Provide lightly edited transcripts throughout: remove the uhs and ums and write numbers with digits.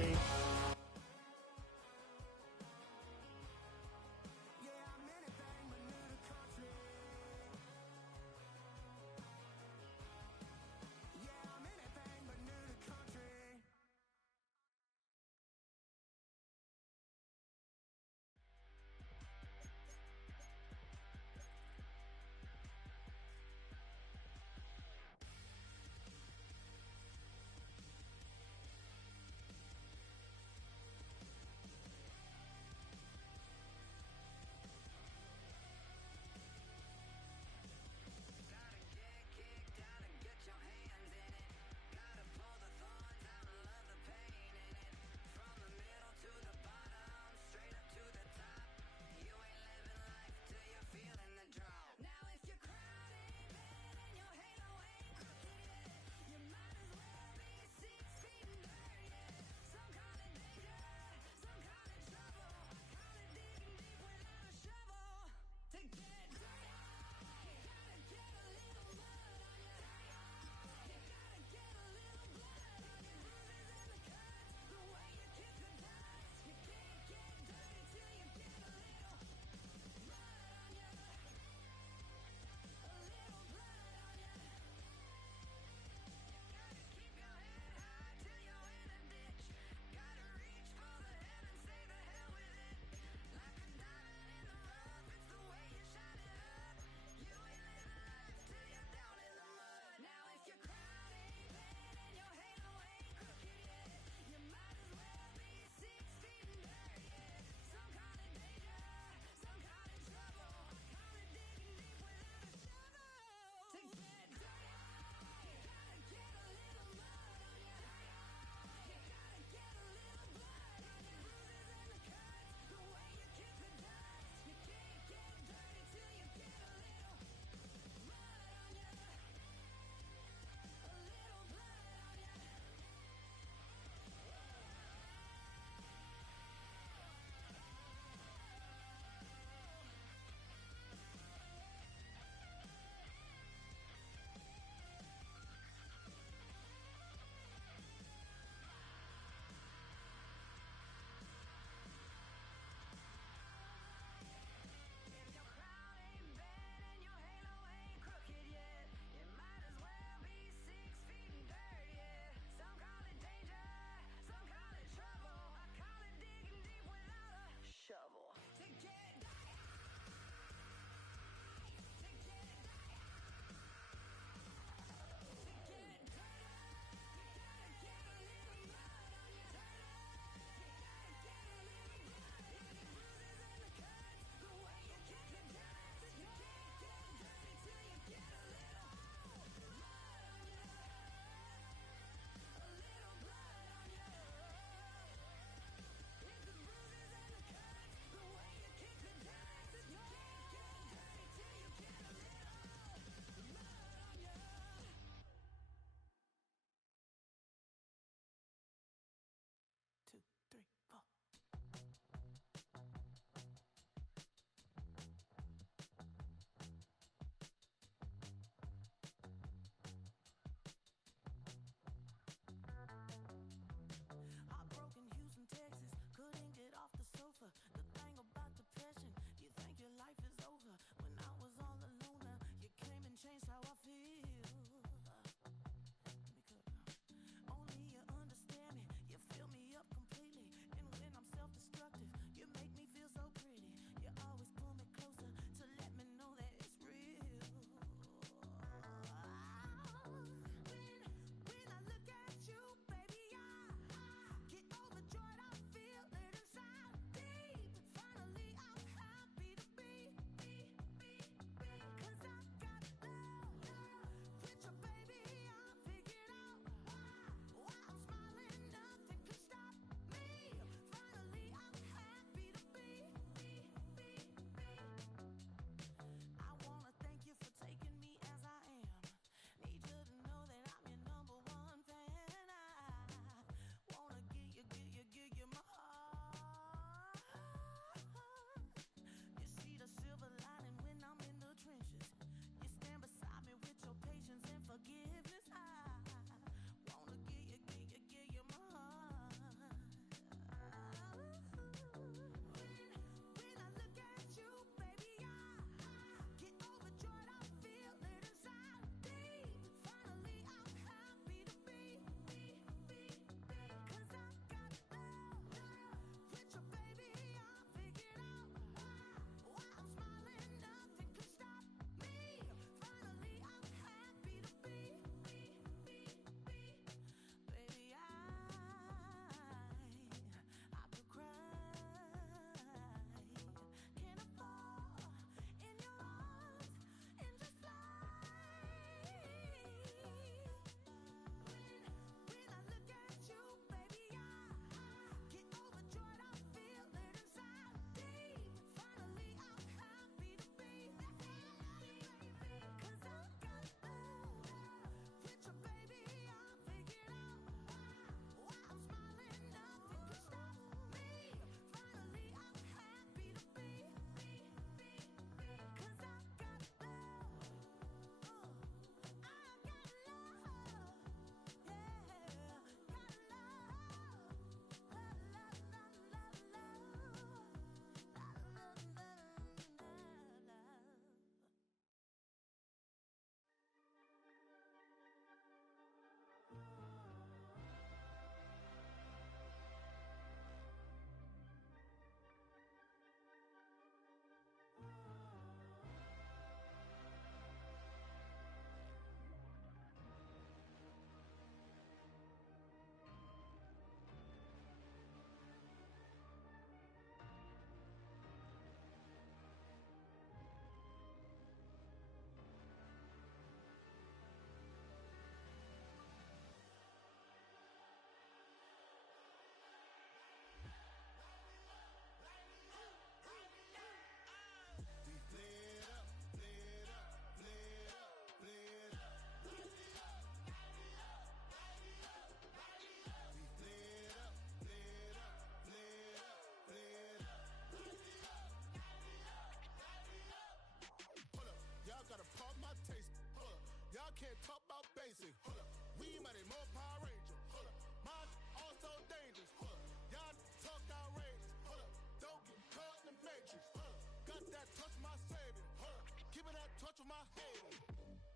country. can't talk about basic. We mighty more Power Ranger. Mine also dangerous. Y'all talk outrageous. Don't get caught in the matrix. Got that touch my savior. Keeping that touch with my haters.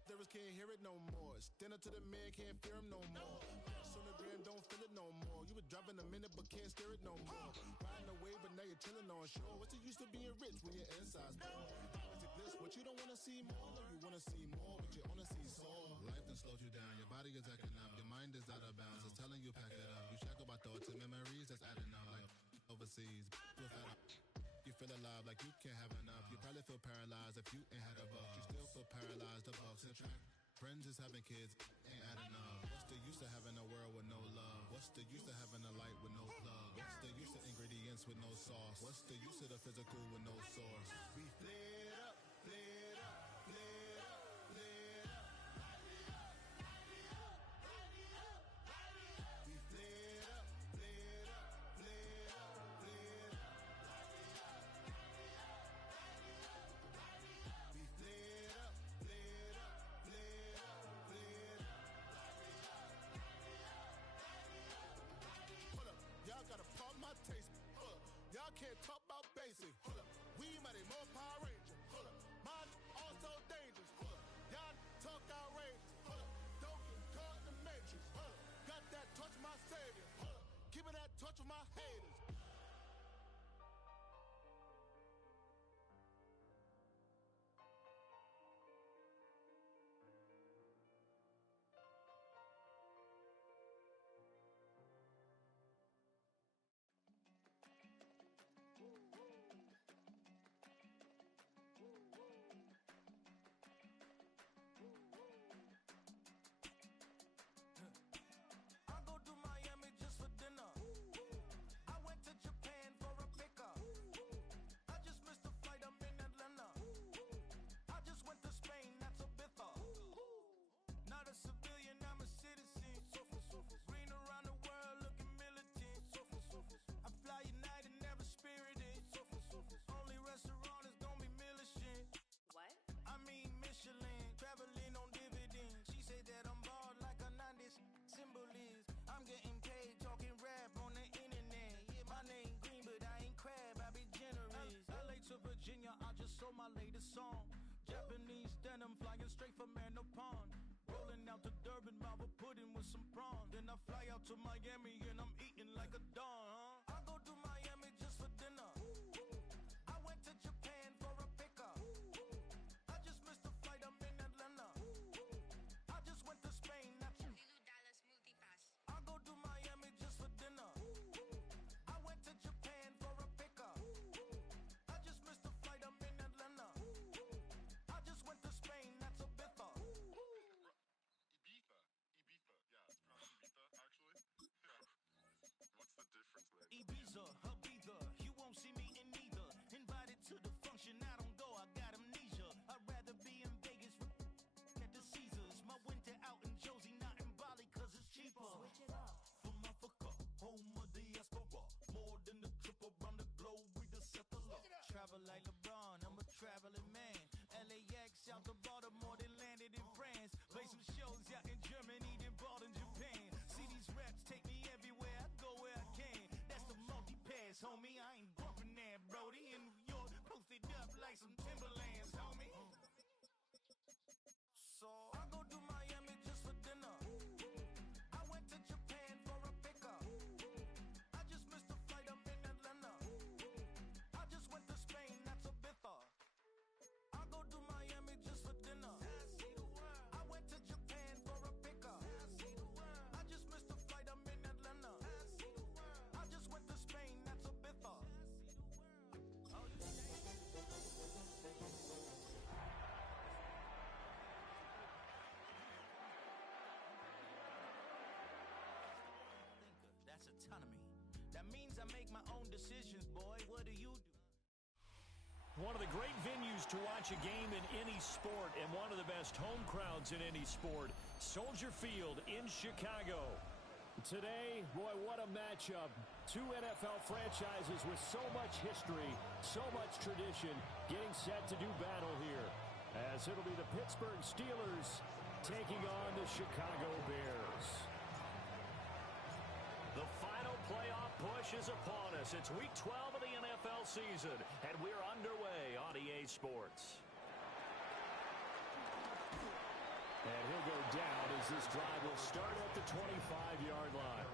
Lyrics can't hear it no more. Stand up to the man, can't fear him no more. Sonogram don't feel it no more. You were driving a minute but can't steer it no more. Riding away but now you're chilling on shore. What's the use of being rich when your inside's poor? Is it this what you don't want to see more? No, you want to see more but you only see sore. Life done slowed you down. Your body is acting up. Your mind is out of bounds. It's telling you pack it up. You shackle by thoughts and memories that's adding up. Like overseas. You feel alive like you can't have enough. You probably feel paralyzed if you ain't had a buck. You still feel paralyzed, the bucks and track. Friends is having kids, ain't adding up. What's the use of having a world with no love? What's the use of having a light with no plug? What's the use of ingredients with no sauce? What's the use of the physical with no source? We flared up, flared up, flared up, flared up. We flared up, flared up, flared up, flared up. We flared up, flared up, flared up, flared up. Hold up, y'all gotta pump my taste. Hold up, y'all can't talk about basic. Hold up, we mighty more Power Ranger. Hold up, mine also dangerous. Hold up, y'all talk outrageous. Hold up, don't get caught in the matrix. Hold up, got that touch my savior. Hold up, keeping that touch with my haters. I go to Miami just for dinner. I went to Japan for a pickup. I just missed a flight, I'm in Atlanta. I just went to Spain, that's Ibiza. Not a civilian, I'm a citizen. Green around the world, looking militant. I fly United, never spirited. Only restaurant is gonna be Michelin. What? I mean Michelin, traveling on dividends. She said that I'm bald like a 90s. Symbol is I'm getting paid, talking rap on the internet. Yeah, my name green, but I ain't crab, I be generous. LA to Virginia, I just sold my latest song. Japanese denim, flying straight from Manopon. Rolling out to Durban, mouth a pudding with some prawns. Then I fly out to Miami and I'm eating like a don, huh? I go to Miami just for dinner. I went to Japan for a pickup. I just missed a flight, I'm in Atlanta. I just went to Spain, that's Lulu Dallas Multipass. I go to Miami just for dinner. I went to Japan for a pickup. I just missed a flight, I'm in Atlanta. I just went to Spain, that's Ibiza. Ibiza, yeah, it's pronounced Ibiza, actually. Yeah. What's the difference then? Ibiza, Ibiza, you won't see me in neither. Invited to the function, I don't go, I got amnesia. I'd rather be in Vegas at the Caesars. My winter out in Josie, not in Bali, cause it's cheaper. Switch it up. From Africa, home of the diaspora. More than the trip around the globe, we the settler. Travel like LeBron, I'm a traveling man. LAX out to Baltimore, then landed in France. Play some shows out in Germany, then bought in Japan. See these raps take me everywhere, I go where I can. That's the multi-pass, homie. I ain't bumping that, Brody. In New York, posted up like some Timberlands, homie. So I go to Miami just for dinner. I went to Japan for a pickup. I just missed a flight, I'm in Atlanta. I just went to Spain, that's Ibiza. I go to Miami just for dinner. I went to Japan for a pickup. I just missed a flight, I'm in Atlanta. I just went to Spain, that's Ibiza. That's autonomy. That means I make my own decisions, boy. What do you do? One of the great venues to watch a game in any sport and one of the best home crowds in any sport, Soldier Field in Chicago. Today, boy, what a matchup. Two NFL franchises with so much history, so much tradition, getting set to do battle here. As it'll be the Pittsburgh Steelers taking on the Chicago Bears. The final playoff push is upon us. It's week 12 of the NFL season, and we're underway on EA Sports. And he'll go down as this drive will start at the 25-yard line.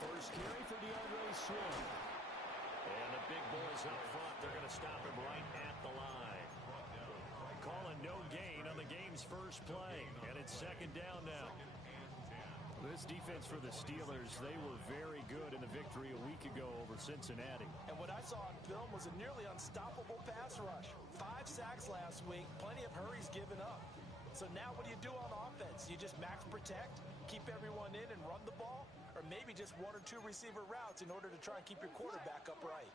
First carry for DeAndre Swift. And the big boys up front, they're going to stop him right at the line. Calling no gain on the game's first play. And it's second down now. This defense for the Steelers, they were very good in the victory a week ago over Cincinnati. And what I saw on film was a nearly unstoppable pass rush. 5 sacks last week, plenty of hurries given up. So now what do you do on offense? You just max protect, keep everyone in and run the ball? Or maybe just 1 or 2 receiver routes in order to try and keep your quarterback upright.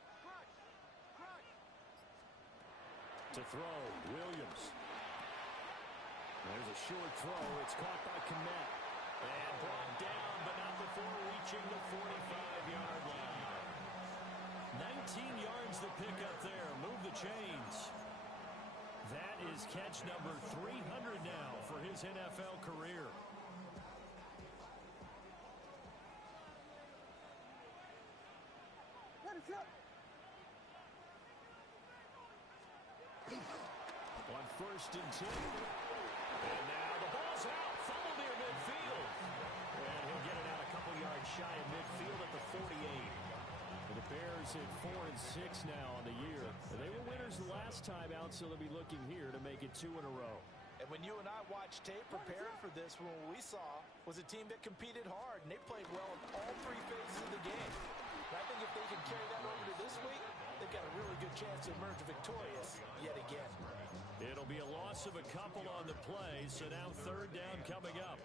To throw, Williams. There's a short throw. It's caught by Kmet. And brought down, but not before reaching the 45-yard line. 19 yards to pick up there. Move the chains. That is catch number 300 now for his NFL career. On 1st and 10. And now the ball's out. Fumble near midfield. And he'll get it out a couple yards shy of midfield at the 48. The Bears at 4-6 now on the year. They were winners the last time out, so they'll be looking here to make it 2 in a row. And when you and I watched tape preparing for this, what we saw was a team that competed hard, and they played well in all 3 phases of the game. And I think if they can carry that over to this week, they've got a really good chance to emerge victorious yet again. It'll be a loss of a couple on the play, so now 3rd down coming up.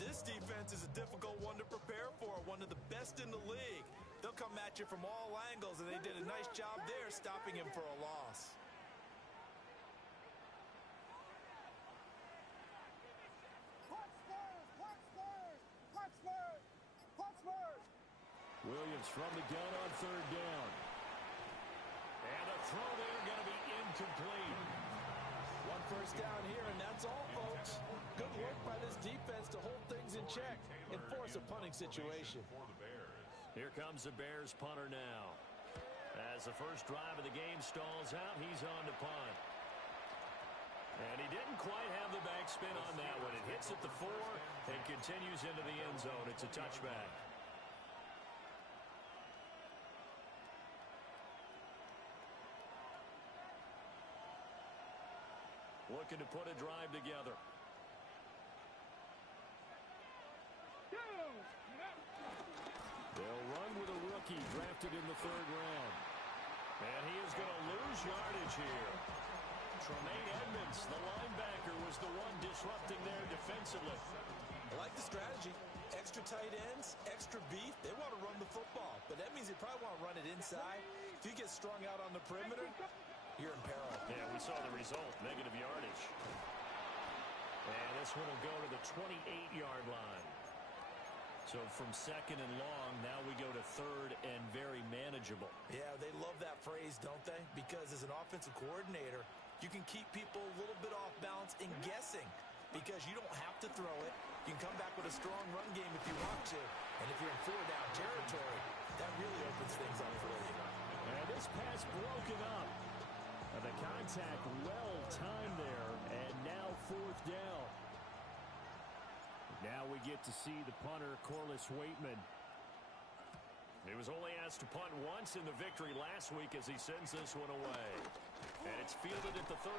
This defense is a difficult one to prepare for, one of the best in the league. They'll come at you from all angles, and they did a nice job there stopping him for a loss. Williams from the gun on 3rd down. And a throw there going to be incomplete. 1 first down here, and that's all, folks. Good work by this defense to hold things in check and force a punting situation. Here comes the Bears punter now. As the first drive of the game stalls out, he's on to punt. And he didn't quite have the backspin on that one. It hits at the 4 and continues into the end zone. It's a touchback. Looking to put a drive together. They'll run with a rookie drafted in the 3rd round. And he is going to lose yardage here. Tremaine Edmonds, the linebacker, was the one disrupting there defensively. I like the strategy. Extra tight ends, extra beef. They want to run the football, but that means they probably want to run it inside. If you get strung out on the perimeter, you're in peril. Yeah, we saw the result, negative yardage. And this one will go to the 28-yard line. So from 2nd and long, now we go to 3rd and very manageable. Yeah, they love that phrase, don't they? Because as an offensive coordinator, you can keep people a little bit off balance and guessing because you don't have to throw it. You can come back with a strong run game if you want to. And if you're in 4-down territory, that really opens things up for you. And this pass broken up. The contact well timed there, and now 4th down. Now we get to see the punter, Corliss Waitman. He was only asked to punt once in the victory last week as he sends this one away. And it's fielded at the 34.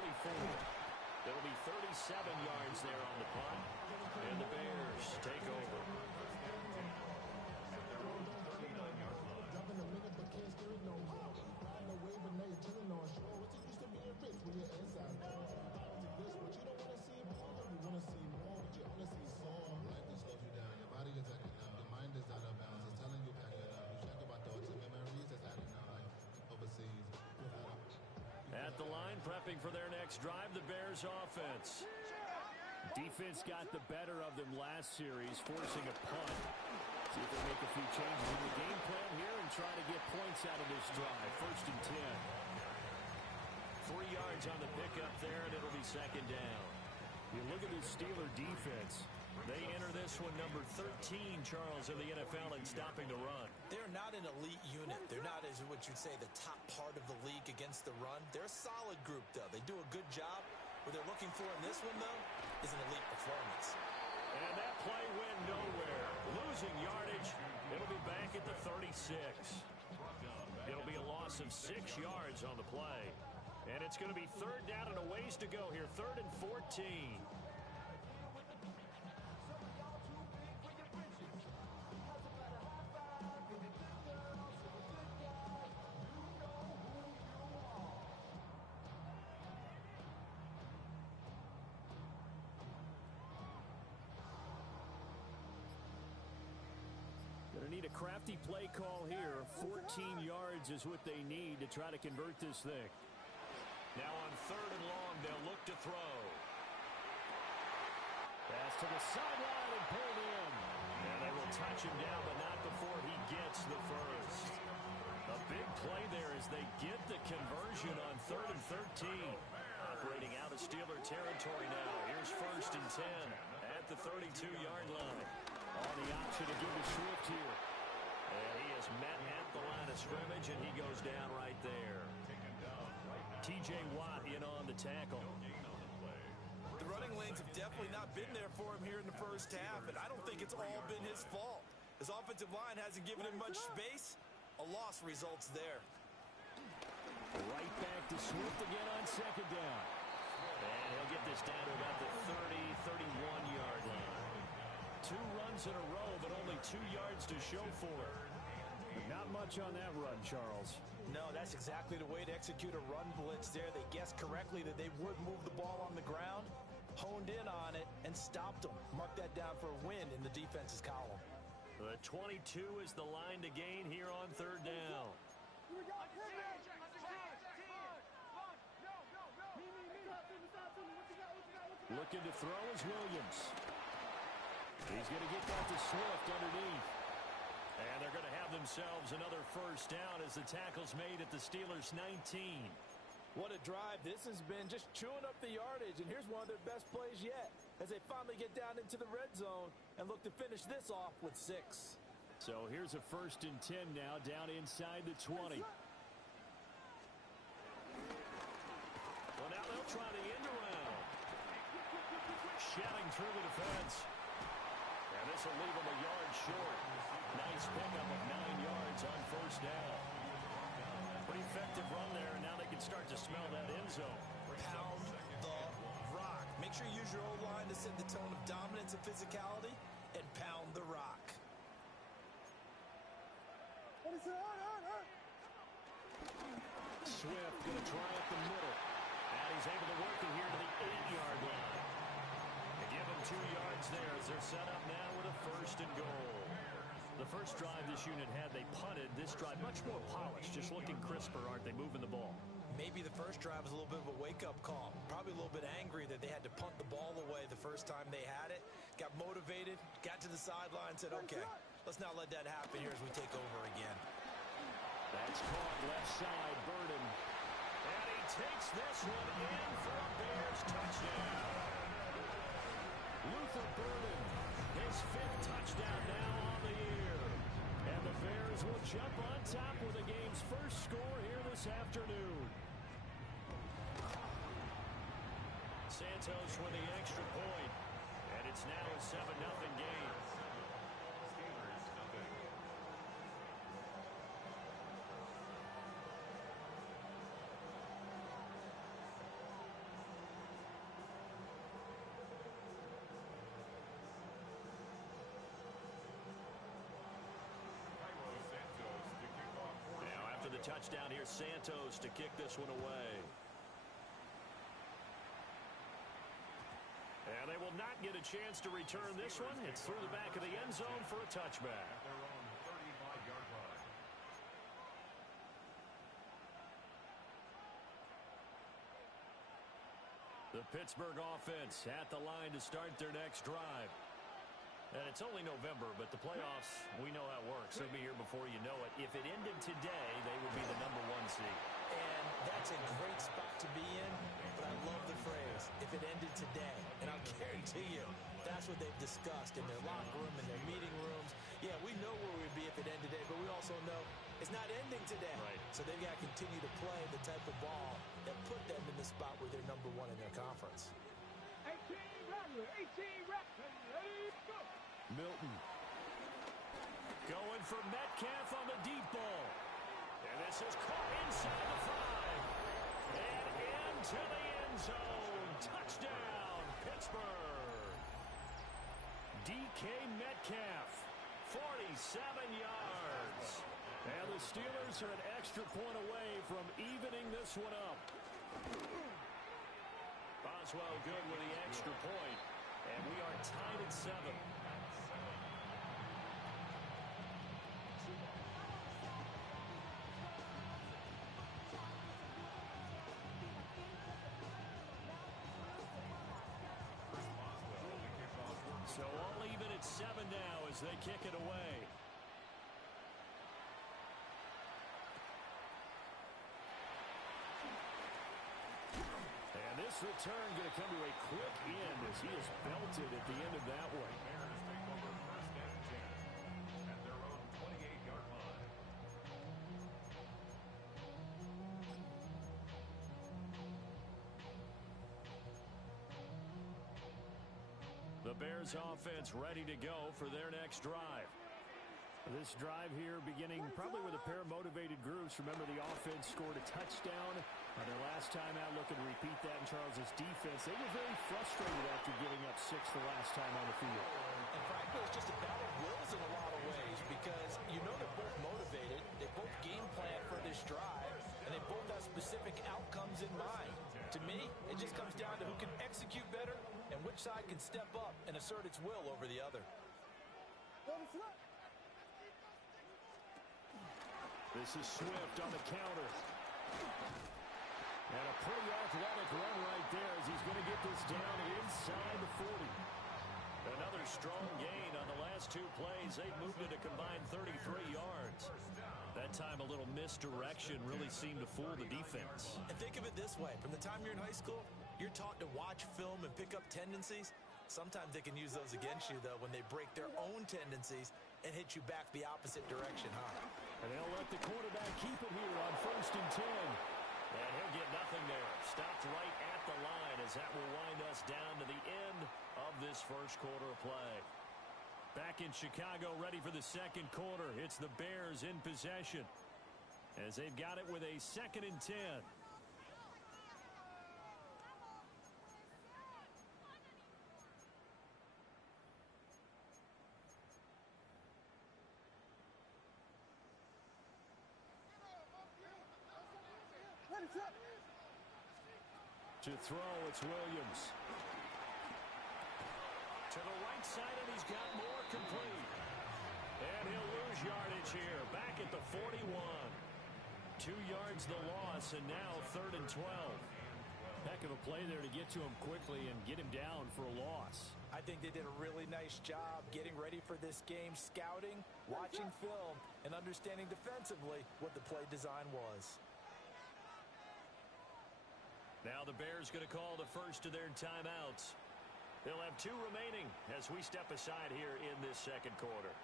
It'll be 37 yards there on the punt. And the Bears take over. At at the line, prepping for their next drive, the Bears offense. Defense got the better of them last series, forcing a punt. See if they make a few changes in the game plan here and try to get points out of this drive. 1st and 10. 3 yards on the pickup there, and it'll be 2nd down. You look at this Steeler defense. They enter this one number 13, Charles, in the NFL in stopping the run. They're not an elite unit. They're not, as what you'd say, the top part of the league against the run. They're a solid group, though. They do a good job. What they're looking for in this one, though, is an elite performance. And that play went nowhere. Losing yardage. It'll be back at the 36. It'll be a loss of 6 yards on the play. And it's going to be 3rd down and a ways to go here. 3rd and 14. Need a crafty play call here. 14 yards is what they need to try to convert this thing. Now on 3rd and long, they'll look to throw. Pass to the sideline and pulled in. And they will touch him down, but not before he gets the first. A big play there as they get the conversion on 3rd and 13. Operating out of Steeler territory now. Here's 1st and 10 at the 32-yard line. On the option to give to Swift here. And he is met at the line of scrimmage, and he goes down right there. T.J. Watt in on the tackle. The running lanes have definitely not been there for him here in the first half, and I don't think it's all been his fault. His offensive line hasn't given him much space. A loss results there. Right back to Swift again on 2nd down. And he'll get this down to about the 30, 31-yard line. 2 runs in a row, but only 2 yards to show for it. Not much on that run, Charles. No, that's exactly the way to execute a run blitz there. They guessed correctly that they would move the ball on the ground, honed in on it, and stopped them. Mark that down for a win in the defense's column. The 22 is the line to gain here on 3rd down. Looking to throw is Williams. He's going to get that to Swift underneath. And they're going to have themselves another 1st down as the tackle's made at the Steelers' 19. What a drive this has been, just chewing up the yardage. And here's one of their best plays yet as they finally get down into the red zone and look to finish this off with 6. So here's a 1st and 10 now down inside the 20. Well, now they'll try the end around. Shelling through the defense. And this will leave them a yard short. Nice pickup of 9 yards on 1st down. Pretty effective run there, and now they can start to smell that end zone. Pound the rock. Make sure you use your O-line to set the tone of dominance and physicality, and pound the rock. Swift going to try up the middle. And he's able to work it here to the 8-yard line. They give him 2 yards there as they're set up now with a 1st and goal. The first drive this unit had, they punted. This drive, much more polished, just looking crisper, aren't they, moving the ball? Maybe the first drive was a little bit of a wake-up call. Probably a little bit angry that they had to punt the ball away the first time they had it. Got motivated, got to the sideline, said, okay, let's not let that happen here as we take over again. That's caught left side, Burden. And he takes this one in for a Bears touchdown. Luther Burden, his 5th touchdown now on the year. And the Bears will jump on top with the game's first score here this afternoon. Santos with the extra point. And it's now a 7-0 game. Touchdown here, Santos to kick this one away. And they will not get a chance to return this one. It's through the back of the end zone for a touchback. The Pittsburgh offense at the line to start their next drive. And it's only November, but the playoffs, we know how it works. They'll be here before you know it. If it ended today, they would be the #1 seed. And that's a great spot to be in, but I love the phrase, if it ended today. And I'll guarantee you, that's what they've discussed in their locker room, in their meeting rooms. Yeah, we know where we'd be if it ended today, but we also know it's not ending today. Right. So they've got to continue to play the type of ball that put them in the spot where they're #1 in their conference. 18 reps, and let's go. Milton going for Metcalf on the deep ball. And this is caught inside the 5. And into the end zone. Touchdown, Pittsburgh. DK Metcalf, 47 yards. And the Steelers are an extra point away from evening this one up. Boswell good with the extra point. And we are tied at 7. So all even at 7 now as they kick it away. And this return going to come to a quick end as he is belted at the end of that one. Bears take over 1st and 10 at their own 28-yard line. The Bears offense ready to go for their next drive. This drive here beginning probably with a pair of motivated groups. Remember, the offense scored a touchdown on their last time out. Looking to repeat that in Charles's defense. They were very frustrated after giving up 6 the last time on the field. And frankly, it's just a battle of wills in a lot of ways because you know they're both motivated. They both game plan for this drive, and they both have specific outcomes in mind. To me, it just comes down to who can execute better and which side can step up and assert its will over the other. This is Swift on the counter. And a pretty athletic run right there as he's going to get this down inside the 40. Another strong gain on the last 2 plays. They've moved it a combined 33 yards. That time a little misdirection really seemed to fool the defense. And think of it this way. From the time you're in high school, you're taught to watch film and pick up tendencies. Sometimes they can use those against you, though, when they break their own tendencies and hit you back the opposite direction, huh? And they'll let the quarterback keep it here on 1st and 10. And he'll get nothing there. Stopped right at the line as that will wind us down to the end of this first quarter of play. Back in Chicago, ready for the second quarter. It's the Bears in possession as they've got it with a 2nd and 10. To throw, it's Williams. To the right side, and he's got more complete. And he'll lose yardage here. Back at the 41. 2 yards the loss, and now 3rd and 12. Heck of a play there to get to him quickly and get him down for a loss. I think they did a really nice job getting ready for this game, scouting, watching film, and understanding defensively what the play design was. Now the Bears going to call the first of their timeouts. They'll have 2 remaining as we step aside here in this second quarter.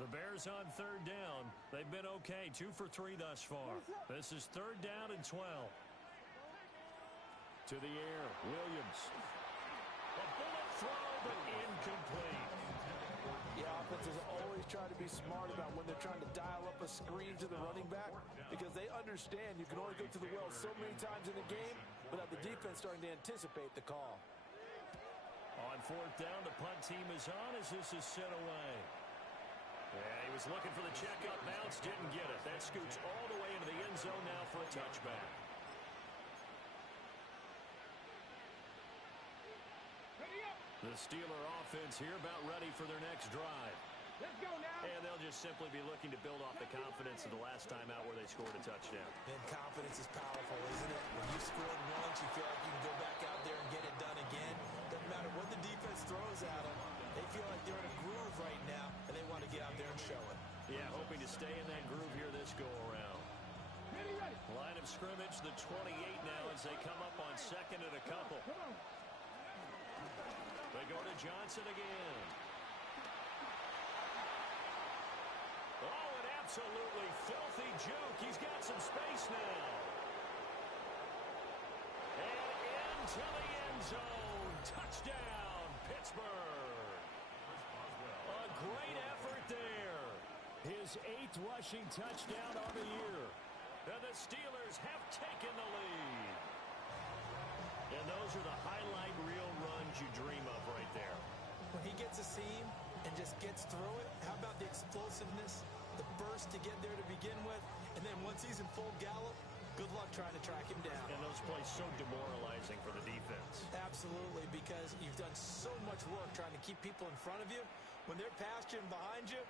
The Bears on 3rd down. They've been okay, 2 for 3 thus far. This is 3rd down and 12. To the air, Williams. A bullet throw, but incomplete. The offenses always try to be smart about when they're trying to dial up a screen to the running back because they understand you can only go to the well so many times in a game without the defense starting to anticipate the call. On 4th down, the punt team is on as this is sent away. Yeah, he was looking for the checkup bounce, didn't get it. That scoots all the way into the end zone now for a touchback. The Steeler offense here about ready for their next drive. Let's go now. And they'll just simply be looking to build off the confidence of the last time out where they scored a touchdown. And confidence is powerful, isn't it? When you scored once, you feel like you can go back out there and get it done again. Doesn't matter what the defense throws at them. They feel like they're in a groove right now, and they want to get out there and show it. Yeah, hoping to stay in that groove here this go-around. Line of scrimmage, the 28 now as they come up on second and a couple. They go to Johnson again. Oh, an absolutely filthy juke. He's got some space now. And into the end zone. Touchdown, Pittsburgh. A great effort there. His 8th rushing touchdown on the year. And the Steelers have taken the lead. And those are the highlight reel runs you dream of right there. When he gets a seam and just gets through it, how about the explosiveness, the burst to get there to begin with, and then once he's in full gallop, good luck trying to track him down. And those plays so demoralizing for the defense. Absolutely, because you've done so much work trying to keep people in front of you. When they're past you and behind you,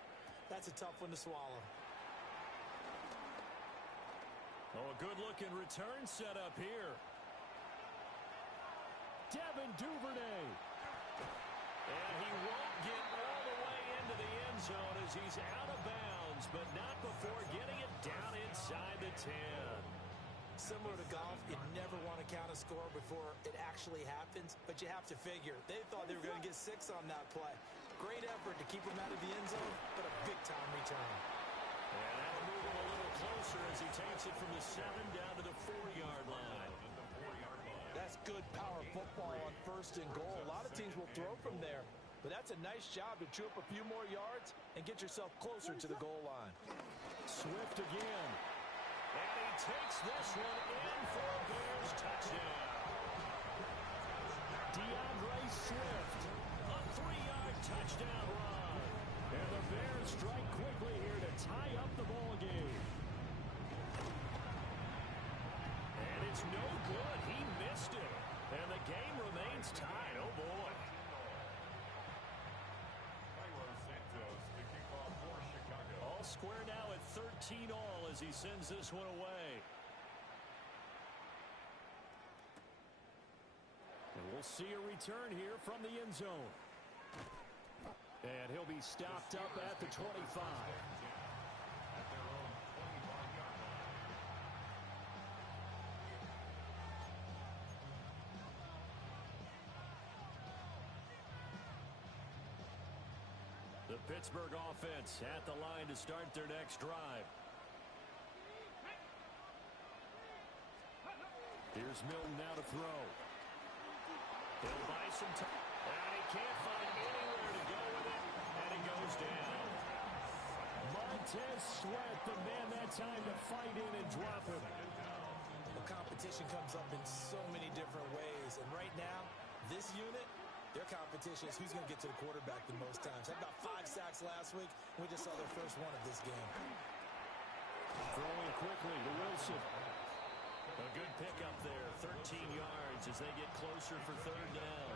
that's a tough one to swallow. Oh, a good-looking return set up here. Devin Duvernay. And he won't get all the way into the end zone as he's out of bounds, but not before getting it down inside the 10. Similar to golf, you never want to count a score before it actually happens, but you have to figure. They thought they were going to get 6 on that play. Great effort to keep him out of the end zone, but a big-time return. And that'll move him a little closer as he takes it from the 7 down to the 4-yard line. That's good power football on 1st and goal. A lot of teams will throw from there, but that's a nice job to chew up a few more yards and get yourself closer to the goal line. Swift again. And he takes this one in for a Bears touchdown. DeAndre Swift, a 3-yard touchdown run. And the Bears strike quickly here to tie up the ball game. And it's no good. He missed it. And the game remains tied. Oh, boy. All square now at 13 all as he sends this one away. And we'll see a return here from the end zone. And he'll be stopped up at the 25. The Pittsburgh offense at the line to start their next drive. Here's Milton now to throw. He'll buy some time. And he can't find anywhere to go with it. And he goes down. Montez Sweat, the man that time to fight in and drop him. Well, competition comes up in so many different ways. And right now, this unit, their competition is who's going to get to the quarterback the most times. Had about 5 sacks last week. We just saw their first one of this game. Throwing quickly to Wilson. A good pickup there, 13 yards as they get closer for 3rd down.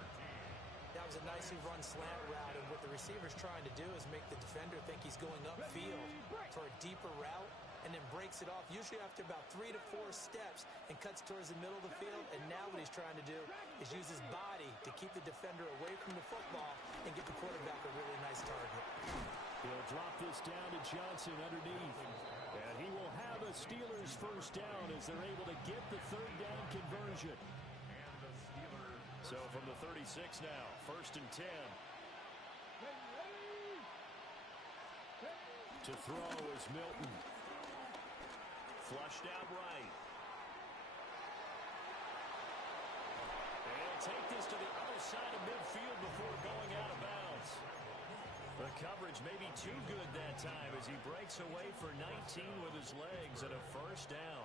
That was a nicely run slant route, and what the receiver's trying to do is make the defender think he's going upfield for a deeper route, and then breaks it off, usually after about 3 to 4 steps, and cuts towards the middle of the field. And now what he's trying to do is use his body to keep the defender away from the football and get the quarterback a really nice target. He'll drop this down to Johnson underneath. And he will have a Steelers first down as they're able to get the 3rd down conversion. So from the 36 now, 1st and 10. To throw is Milton. Flushed out right. And he'll take this to the other side of midfield before going out of bounds. The coverage may be too good that time as he breaks away for 19 with his legs and a first down.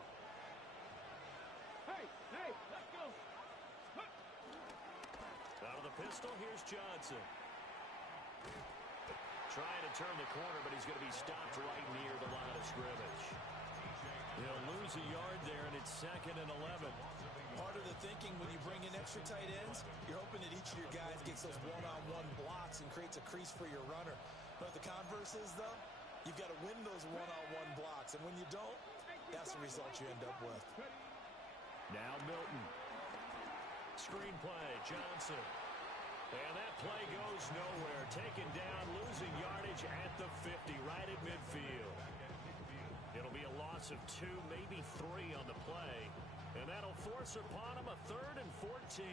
Hey, let's go. Out of the pistol, here's Johnson. Trying to turn the corner, but he's going to be stopped right near the line of scrimmage. He'll lose a yard there, and it's 2nd and 11. Part of the thinking when you bring in extra tight ends, you're hoping that each of your guys gets those one-on-one blocks and creates a crease for your runner. But the converse is, though, You've got to win those one-on-one blocks, and when you don't, that's the result you end up with. Now Milton. Screen play, Johnson. And that play goes nowhere. Taken down, losing yardage at the 50, right at midfield. It'll be a loss of 2, maybe 3 on the play. And that'll force upon him a 3rd and 14.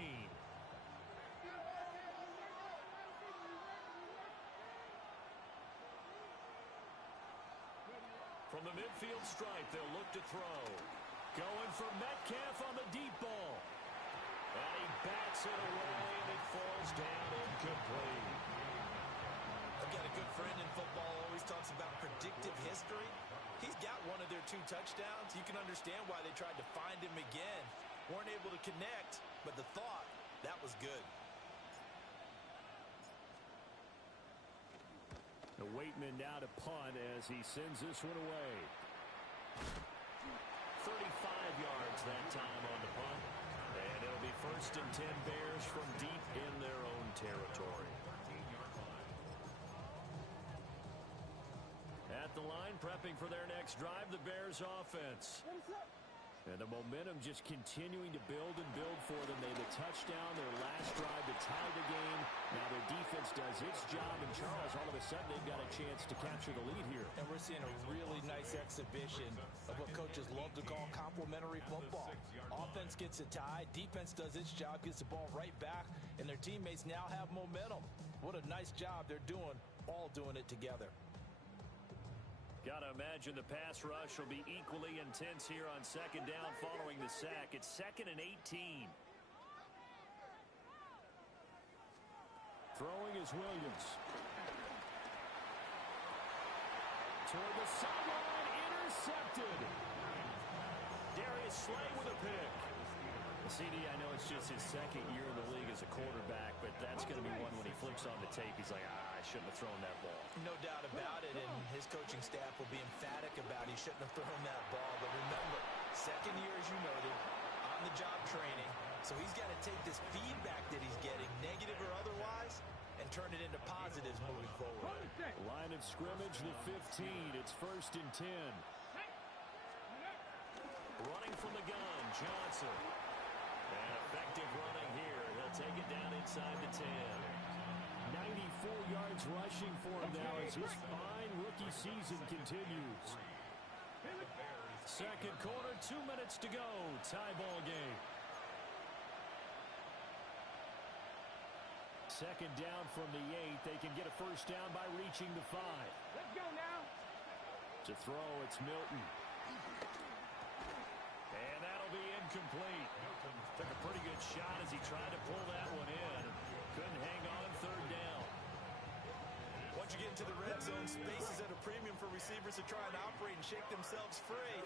From the midfield stripe, they'll look to throw. Going for Metcalf on the deep ball. And he bats it away, and it falls down incomplete. I've got a good friend in football, always talks about predictive history. He's got one of their 2 touchdowns. You can understand why they tried to find him again. Weren't able to connect, but the thought, that was good. The Waitman now to punt as he sends this one away. 35 yards that time on the punt. And it'll be 1st and 10 Bears from deep in their own territory. At the line, prepping for their next drive, the Bears offense. And the momentum just continuing to build and build for them. They had a touchdown their last drive to tie the game. Now their defense does its job, and Charles, all of a sudden, they've got a chance to capture the lead here. And we're seeing a really nice exhibition of what coaches love to call complementary football. Offense gets a tie, defense does its job, gets the ball right back, and their teammates now have momentum. What a nice job they're doing, all doing it together. Got to imagine the pass rush will be equally intense here on 2nd down following the sack. It's 2nd and 18. Throwing is Williams. Toward the sideline, intercepted. Darius Slay with a pick. CD, I know it's just his 2nd year in the league as a quarterback, but that's going to be one when he flips on the tape. He's like, I shouldn't have thrown that ball. No doubt about it, and his coaching staff will be emphatic about he shouldn't have thrown that ball. But remember, 2nd year, as you noted, on-the-job training. So he's got to take this feedback that he's getting, negative or otherwise, and turn it into positives moving forward. Line of scrimmage, the 15. It's 1st and 10. Running from the gun, Johnson. And effective running here. He'll take it down inside the 10. 94 yards rushing for him now as his fine rookie season continues. 2nd quarter, 2 minutes to go. Tie ball game. 2nd down from the 8. They can get a 1st down by reaching the 5. Let's go now. To throw, it's Milton. And that'll be incomplete. Took a pretty good shot as he tried to pull that one in. Couldn't hang on 3rd down. Once you get into the red zone, space is at a premium for receivers to try and operate and shake themselves free.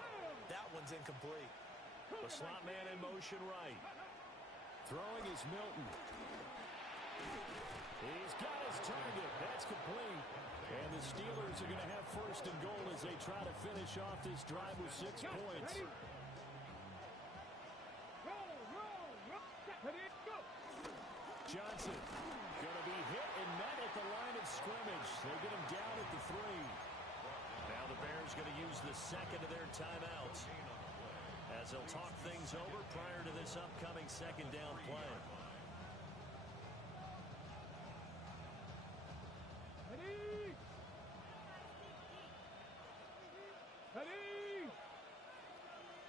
That one's incomplete. The slot man in motion right. Throwing is Milton. He's got his target. That's complete. And the Steelers are going to have 1st and goal as they try to finish off this drive with 6 points. Johnson going to be hit and met at the line of scrimmage. They get him down at the 3. Now the Bears going to use the 2nd of their timeouts as they'll talk things over prior to this upcoming 2nd down play.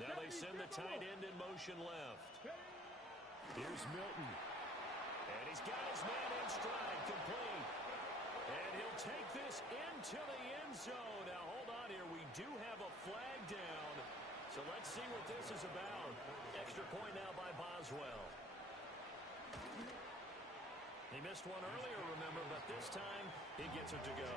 Now they send the tight end in motion left. Here's Milton. And he's got his man in stride, complete. And he'll take this into the end zone. Now, hold on here. We do have a flag down. So let's see what this is about. Extra point now by Boswell. He missed one earlier, remember, but this time he gets it to go.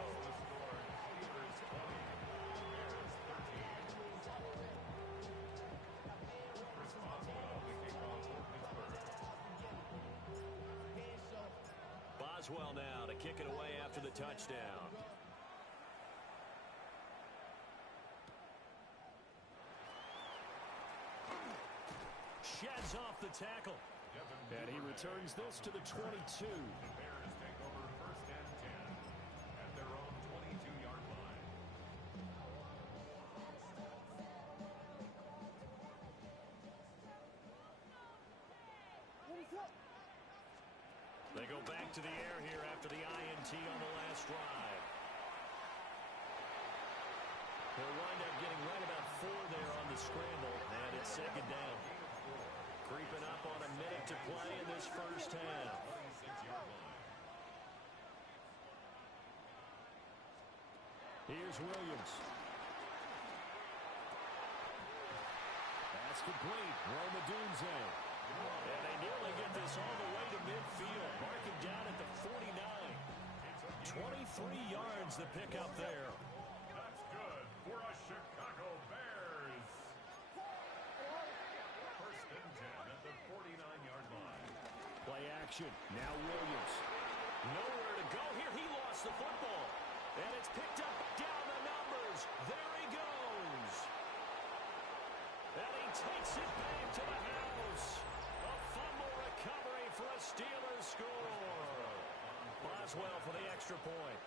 Boswell now to kick it away after the touchdown. Sheds off the tackle. And he returns this to the 22. The Bears take over 1st and 10 at their own 22-yard line. back to the air here after the INT on the last drive. They'll wind up getting right about 4 there on the scramble, and it's second down. Creeping up on a minute to play in this first half. Here's Williams. That's complete. Rome Odunze. And they nearly get this all the way to midfield. Mark him down at the 49. 23 yards the pickup there. That's good for us Chicago Bears. First and 10 at the 49-yard line. Play action. Now Williams. Nowhere to go here. He lost the football. And it's picked up down the numbers. There he goes. And he takes it back to the house. A fumble recovery for a Steelers score. Boswell for the extra point.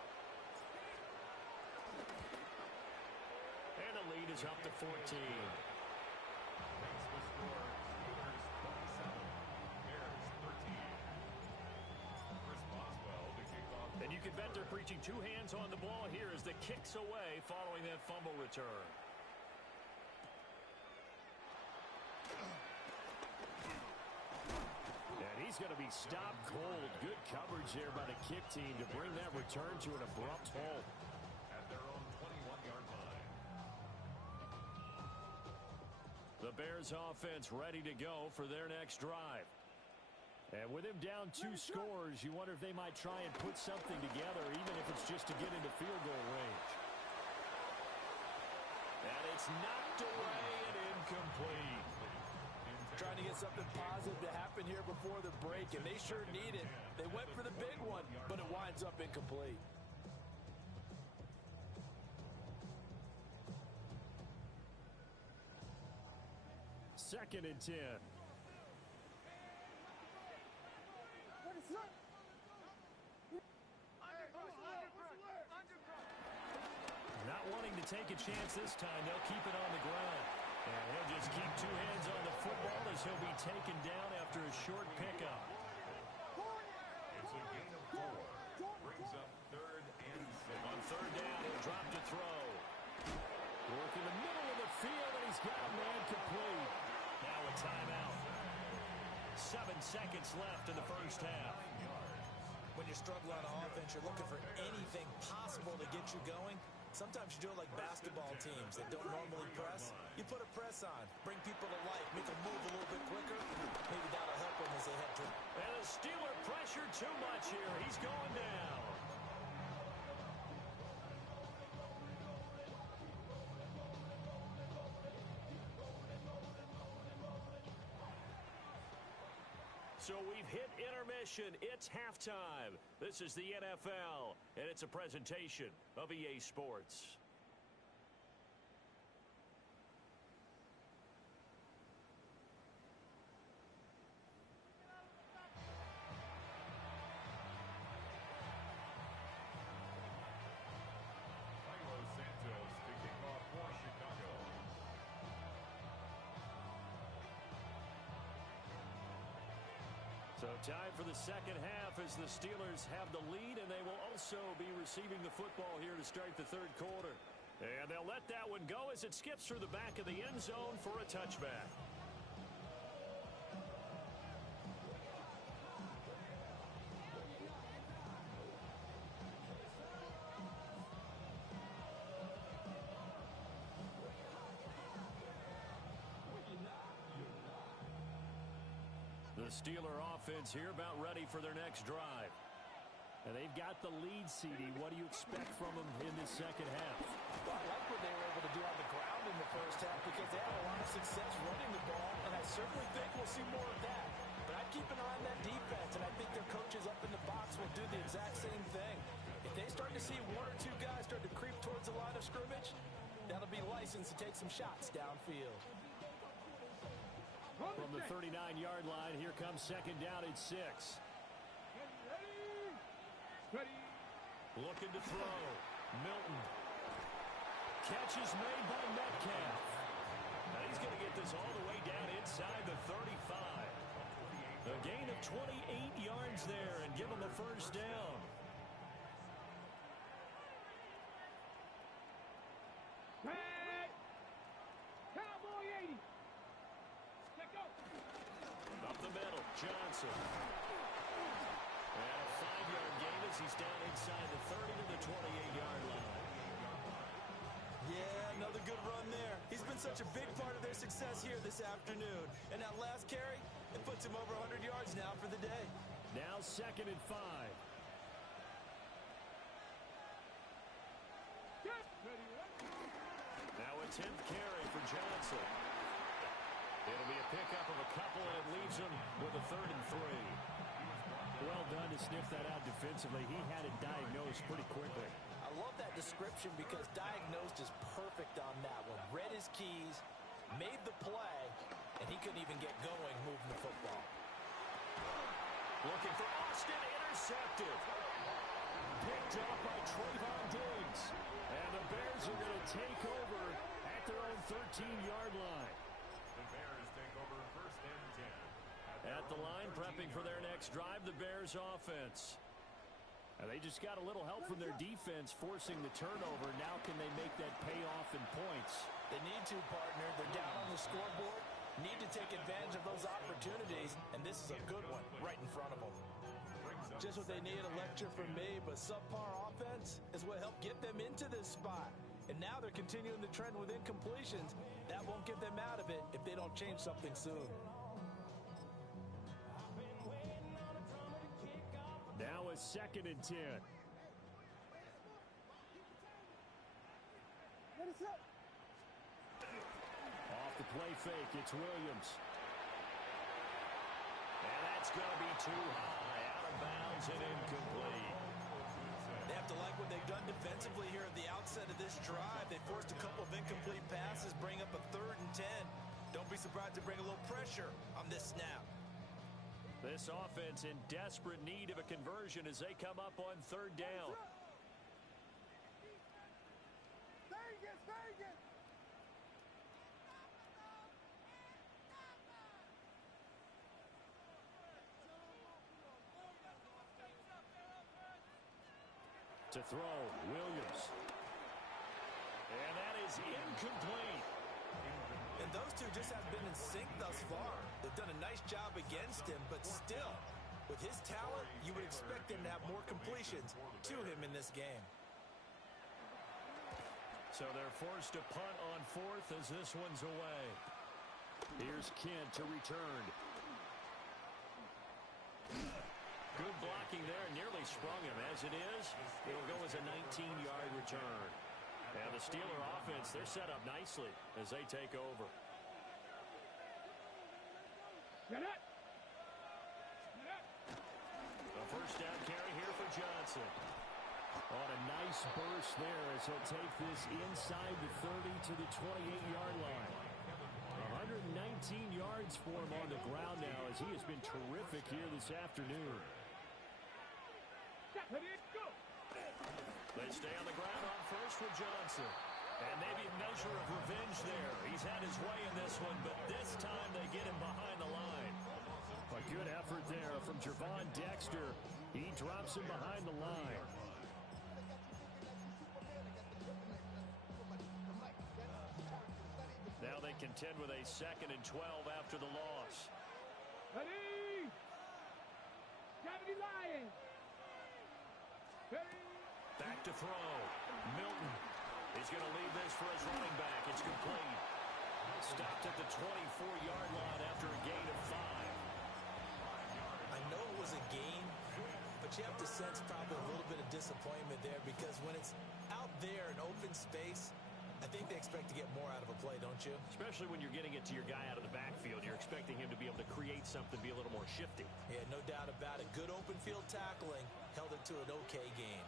And the lead is up to 14. Makes the score Steelers 27, Bears 13. Chris Boswell to kick off. And you can bet they're preaching 2 hands on the ball here as the kicks away following that fumble return. And he's going to be stopped cold. Good coverage there by the kick team to bring that return to an abrupt halt. At their own 21-yard line. The Bears offense ready to go for their next drive. And with him down 2 scores, you wonder if they might try and put something together, even if it's just to get into field goal range. And it's knocked away and incomplete. Trying to get something positive to happen here before the break, and they sure need it. They went for the big one, but it winds up incomplete. Second and 10. Not wanting to take a chance this time, they'll keep it on the ground. And he'll just keep 2 hands on the football as he'll be taken down after a short pickup. It's a gain of 4. Brings up 3rd and 6. On 3rd down, he'll drop to throw. Work in the middle of the field, and he's got a man complete. Now a timeout. 7 seconds left in the first half. When you're struggling on offense, you're looking for anything possible to get you going. Sometimes you do it like basketball teams that don't normally press. You put a press on, bring people to life, make them move a little bit quicker. Maybe that'll help them as they head to. And the Steeler pressure too much here. He's going down. So we've hit intermission. It's halftime. This is the NFL, and it's a presentation of EA Sports. Milo Santos to kick off for Chicago. So time for the second half as the Steelers have the lead, and they will also be receiving the football here to start the 3rd quarter. And they'll let that one go as it skips through the back of the end zone for a touchback. The Steeler offense here about ready for their next drive. And they've got the lead, CD. What do you expect from them in this second half? Well, I like what they were able to do on the ground in the first half because they had a lot of success running the ball, and I certainly think we'll see more of that. But I'd keep an eye on that defense, and I think their coaches up in the box will do the exact same thing. If they start to see 1 or 2 guys start to creep towards the line of scrimmage, that'll be license to take some shots downfield. From the 39-yard line, here comes second down at 6. Looking to throw. Milton. Catch is made by Metcalf. Now he's going to get this all the way down inside the 35. A gain of 28 yards there and give them a first down. Red. Cowboy 80. Check out. Up the middle, Johnson. And a 5-yard gain as he's down inside the 30 to the 28-yard line. Yeah, another good run there. He's been such a big part of their success here this afternoon. And that last carry, it puts him over 100 yards now for the day. Now 2nd and 5. Now a 10th carry for Johnson. It'll be a pickup of a couple, and it leaves him with a 3rd and 3. Well done to sniff that out defensively. He had it diagnosed pretty quickly. I love that description because diagnosed is perfect on that one. Read his keys, made the play, and he couldn't even get going moving the football. Looking for Austin, intercepted. Picked up by Trayvon Diggs. And the Bears are going to take over at their own 13-yard line. The Bears take over 1st and 10. At the line, prepping for their next drive, the Bears offense. And they just got a little help from their defense forcing the turnover. Now can they make that pay off in points? They need to, partner. They're down on the scoreboard. Need to take advantage of those opportunities, and this is a good one right in front of them. Just what they need, a lecture from me, but subpar offense is what helped get them into this spot. And now they're continuing the trend with incompletions. That won't get them out of it if they don't change something soon. Now a 2nd and 10. Off the play fake, it's Williams. And that's going to be too high, out of bounds and incomplete. They have to like what they've done defensively here at the outset of this drive. They forced a couple of incomplete passes, bring up a 3rd and 10. Don't be surprised to bring a little pressure on this snap. This offense in desperate need of a conversion as they come up on 3rd down. To throw, Williams. And that is incomplete. And those two just haven't been in sync thus far. They've done a nice job against him, but still, with his talent, you would expect him to have more completions to him in this game. So they're forced to punt on 4th as this one's away. Here's Kent to return. Good blocking there, nearly sprung him. As it is, it'll go as a 19-yard return. And the Steeler offense, they're set up nicely as they take over. A first down carry here for Johnson. On a nice burst there as he'll take this inside the 30 to the 28-yard line. 119 yards for him on the ground now as he has been terrific here this afternoon. They stay on the ground on 1st with Johnson. And maybe a measure of revenge there. He's had his way in this one, but this time they get him behind the line. A good effort there from Gervon Dexter. He drops him behind the line. Now they contend with a 2nd and 12 after the loss. Ready! Gravity Lions! Ready! Back to throw. Milton. He's going to leave this for his running back. It's complete. Stopped at the 24-yard line after a gain of 5. I know it was a gain, but you have to sense probably a little bit of disappointment there because when it's out there in open space, I think they expect to get more out of a play, don't you? Especially when you're getting it to your guy out of the backfield. You're expecting him to be able to create something, be a little more shifty. Yeah, no doubt about it. Good open field tackling held it to an okay gain.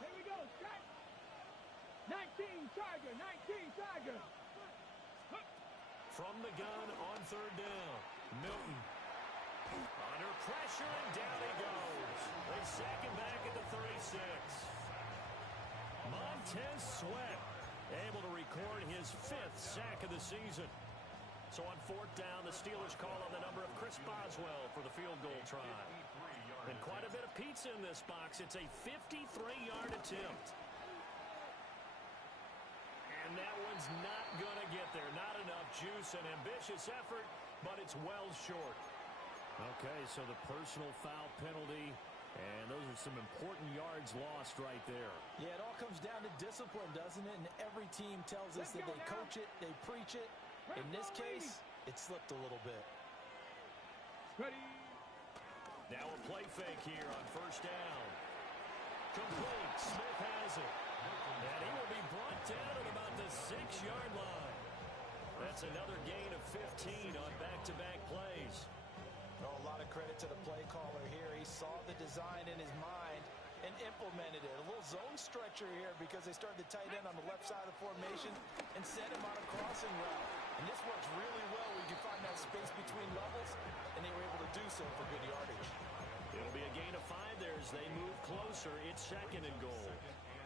Here we go, set! 19 Tiger, 19 Tiger! From the gun on 3rd down. Milton. Under pressure, and down he goes. They sack him back at the 36. Montez Sweat able to record his 5th sack of the season. So on fourth down, the Steelers call on the number of Chris Boswell for the field goal try. And quite a bit of pizza in this box. It's a 53-yard attempt. And that one's not going to get there. Not enough juice. An ambitious effort, but it's well short. Okay, so the personal foul penalty, and those are some important yards lost right there. Yeah, it all comes down to discipline, doesn't it? And every team tells us that they coach it, they preach it. In this case, it slipped a little bit. Ready. Now a play fake here on first down. Complete. Smith has it. And he will be brought down at about the 6-yard line. That's another gain of 15 on back-to-back plays. Oh, a lot of credit to the play caller here. He saw the design in his mind and implemented it. A little zone stretcher here because they started the tight end on the left side of the formation and set him on a crossing route. And this works really well where you can find that space between levels, and they were able to do so for good yardage. It'll be a gain of 5 there as they move closer. It's second and goal.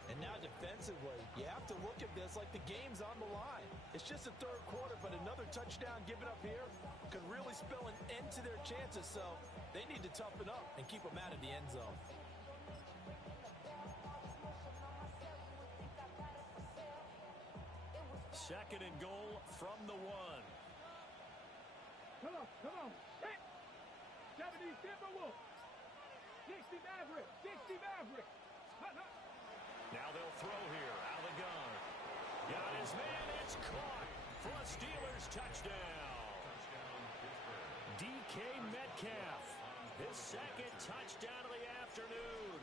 And now defensively, you have to look at this like the game's on the line. It's just the third quarter, but another touchdown given up here could really spell an end to their chances. So they need to toughen up and keep them out of the end zone. Second and goal from the 1. Come on. Hit. 70 Timberwolves. 60 Mavericks. 60 Mavericks. Now they'll throw here out of the gun. Got his man. It's caught for a Steelers touchdown. DK Metcalf, his second touchdown of the afternoon.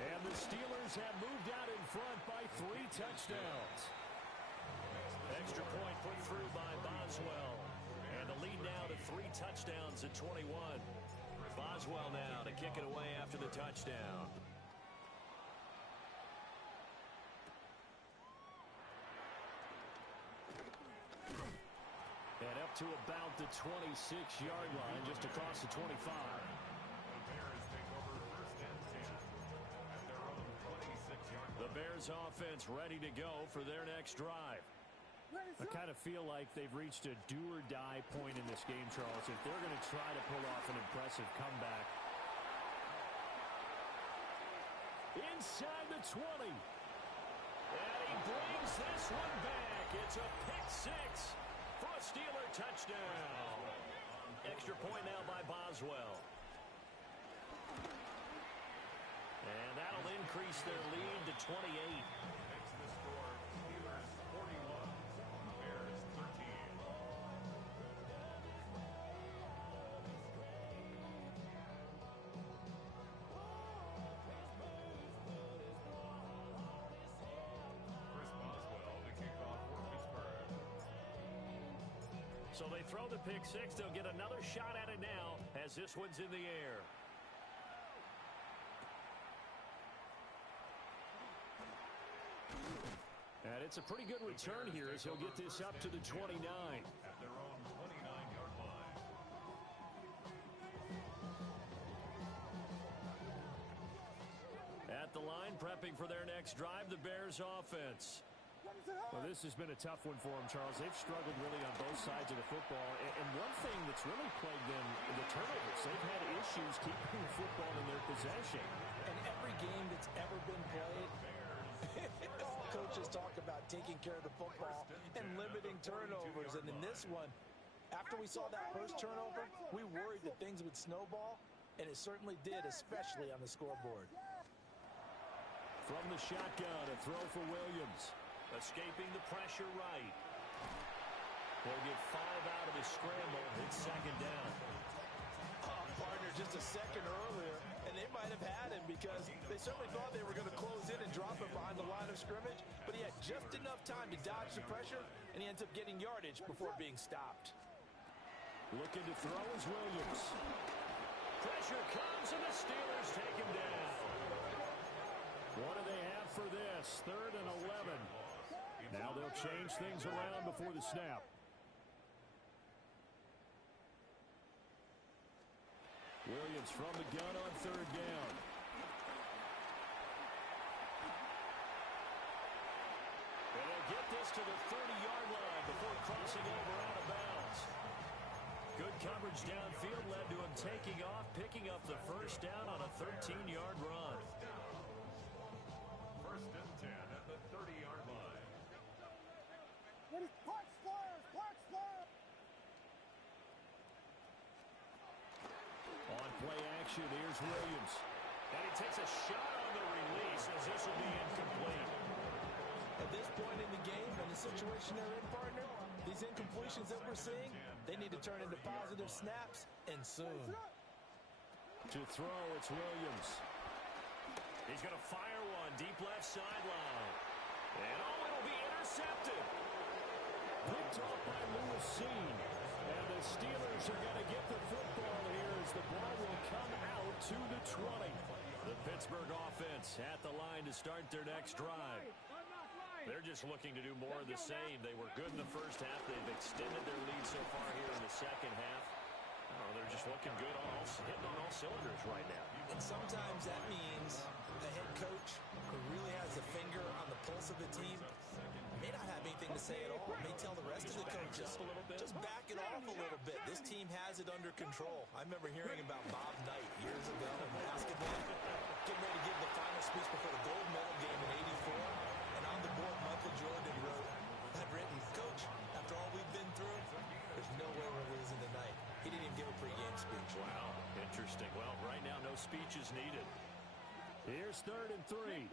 And the Steelers have moved out in front by 3 touchdowns. Extra point put through by Boswell. And the lead now to 3 touchdowns at 21. Boswell now to kick it away after the touchdown. And up to about the 26-yard line, just across the 25. The Bears take over first and 10 at their own 26-yard line. The Bears offense ready to go for their next drive. I kind of feel like they've reached a do-or-die point in this game, Charles, if they're going to try to pull off an impressive comeback. Inside the 20. And he brings this one back. It's a pick 6 for a Steeler touchdown. Extra point now by Boswell. And that'll increase their lead to 28. Makes the score Steelers 41, Bears 13. Chris Boswell to kick off for Pittsburgh. So they throw the pick 6. They'll get another shot at it now as this one's in the air. And it's a pretty good return here as he'll get this up to the 29. At their own 29-yard line. At the line, prepping for their next drive, the Bears offense. Well, this has been a tough one for them, Charles. They've struggled really on both sides of the football. And one thing that's really plagued them, the turnovers. They've had issues keeping the football in their possession. And every game that's ever been played, all coaches talk about taking care of the football and limiting turnovers. And in this one, after we saw that first turnover, we worried that things would snowball, and it certainly did, especially on the scoreboard. From the shotgun, a throw for Williams. Escaping the pressure right. They'll get 5 out of the scramble. It's second down. Partner just a second earlier, and they might have had him because they certainly thought they were going to close in and drop him behind the line of scrimmage, but he had just enough time to dodge the pressure, and he ends up getting yardage before being stopped. Looking to throw is Williams. Pressure comes, and the Steelers take him down. What do they have for this? 3rd and 11. Now they'll change things around before the snap. Williams from the gun on 3rd down. And they'll get this gets to the 30-yard line before crossing over out of bounds. Good coverage downfield led to him taking off, picking up the first down on a 13-yard run. First and 10 at the 30-yard line. On play action, here's Williams. And he takes a shot on the release as this will be incomplete. At this point in the game and the situation they're in, partner, these incompletions that we're seeing, they need to turn into positive snaps, and soon. To throw, it's Williams. He's going to fire one deep left sideline. And it'll be intercepted. Picked off by Lewis Cine. And the Steelers are going to get the football here as the ball will come out to the 20. The Pittsburgh offense at the line to start their next drive. They're just looking to do more of the same. They were good in the first half. They've extended their lead so far here in the second half. Oh, they're just looking good, hitting on all cylinders right now. And sometimes that means a head coach who really has a finger on the pulse of the team may not have anything to say at all. May tell the rest of the coaches, just back it off a little bit. This team has it under control. I remember hearing about Bob Knight years ago in basketball, getting ready to give the final speech before the gold medal game in '84. And on the board, Michael Jordan had written, "Coach, after all we've been through, there's no way we're losing tonight." He didn't even give a pregame speech. Wow, interesting. Well, right now, no speech is needed. Here's 3rd and 3.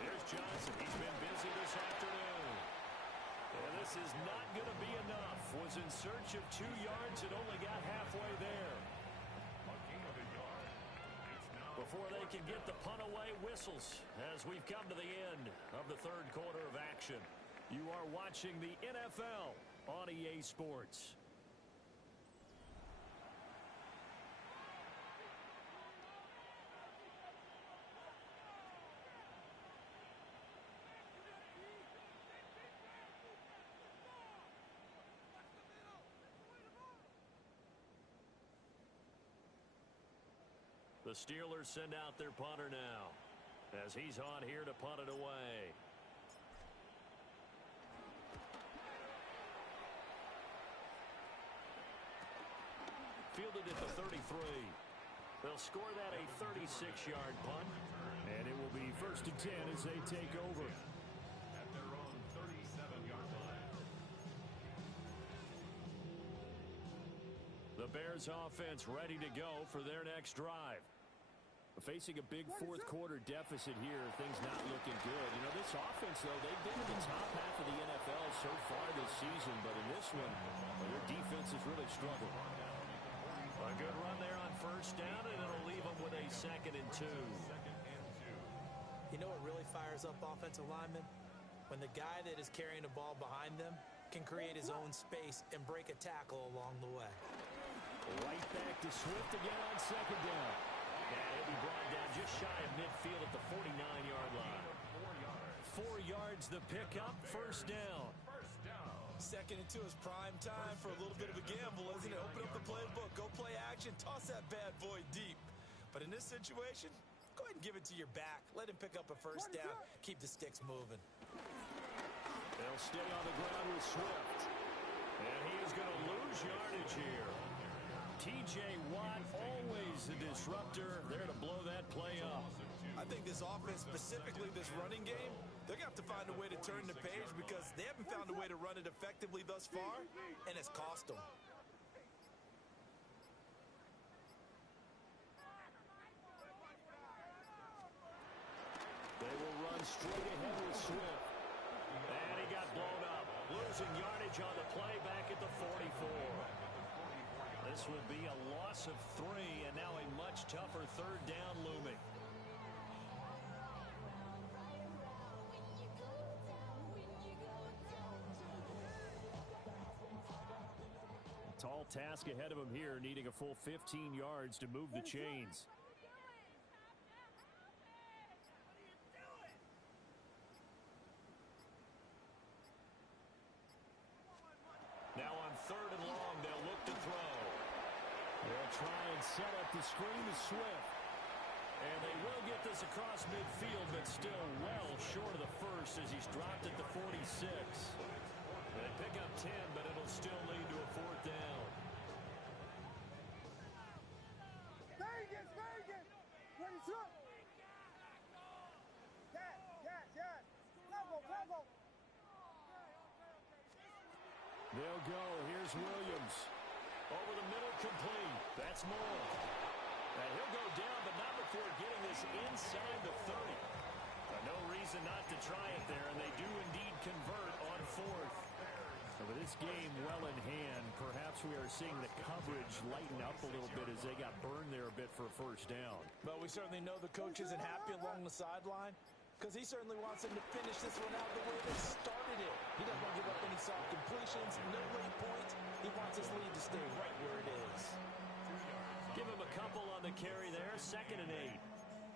Here's Johnson. He's been busy this afternoon. And this is not going to be enough. Was in search of 2 yards and only got halfway there. Before they can get the punt away, whistles as we've come to the end of the 3rd quarter of action. You are watching the NFL on EA Sports. The Steelers send out their punter now as he's on here to punt it away. Fielded at the 33. They'll score that a 36-yard punt. And it will be 1st and 10 as they take over. At their own 37-yard line. The Bears offense ready to go for their next drive. Facing a big 4th quarter deficit here, things not looking good. You know, this offense, though, they've been in the top half of the NFL so far this season, but in this one, their defense has really struggled. A good run there on 1st down, and it'll leave them with a 2nd and 2. You know what really fires up offensive linemen? When the guy that is carrying the ball behind them can create his own space and break a tackle along the way. Right back to Swift again on 2nd down. Yeah, he'll be brought down just shy of midfield at the 49-yard line. 4 yards the pickup, 1st down. 2nd and 2 is prime time for a little bit of a gamble, isn't it? Open up the playbook, go play action, toss that bad boy deep. But in this situation, go ahead and give it to your back. Let him pick up a 1st down. Keep the sticks moving. They'll stay on the ground with Swift. And he is going to lose yardage here. T.J. Watt, always the disruptor, there to blow that play up. I think this offense, specifically this running game, they're going to have to find a way to turn the page because they haven't found a way to run it effectively thus far, and it's cost them. They will run straight ahead with Swift. And he got blown up. Losing yardage on the play back at the 44. This will be a loss of 3, and now a much tougher 3rd down looming. Tall task ahead of him here, needing a full 15 yards to move the chains. Now on 3rd and long, they'll look to throw. They'll try and set up the screen to Swift. And they will get this across midfield, but still well short of the first as he's dropped at the 46. They pick up 10, but it'll still lead to a fourth down. Vegas, Vegas! Ready, shot! Yes. Bravo. They'll go. Here's Williams. Over the middle, complete. That's Moore. And he'll go down, but not before getting this inside the 30. No reason not to try it there, and they do indeed convert on fourth. But this game well in hand. Perhaps we are seeing the coverage lighten up a little bit as they got burned there a bit for a first down. But we certainly know the coach isn't happy along the sideline because he certainly wants them to finish this one out the way they started it. He doesn't want to give up any soft completions, no late points. He wants his lead to stay right where it is. Give him a couple on the carry there, 2nd and 8.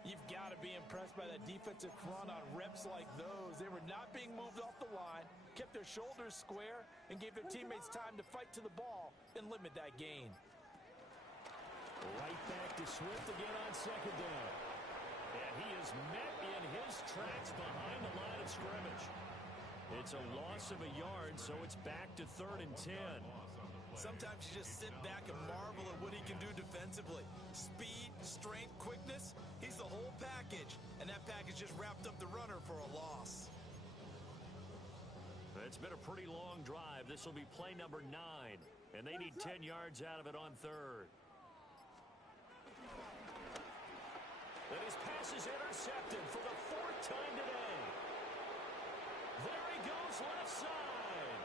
You've got to be impressed by that defensive front on reps like those. They were not being moved off the line, kept their shoulders square, and gave their teammates time to fight to the ball and limit that gain. Right back to Swift again on 2nd down. And he is met in his tracks behind the line of scrimmage. It's a loss of a yard, so it's back to 3rd and 10. Sometimes you just sit back and marvel at what he can do defensively. Speed, strength, quickness, he's the whole package. And that package just wrapped up the runner for a loss. It's been a pretty long drive. This will be play number 9. And they need 10 yards out of it on 3rd. And his pass is intercepted for the 4th time today. There he goes left side.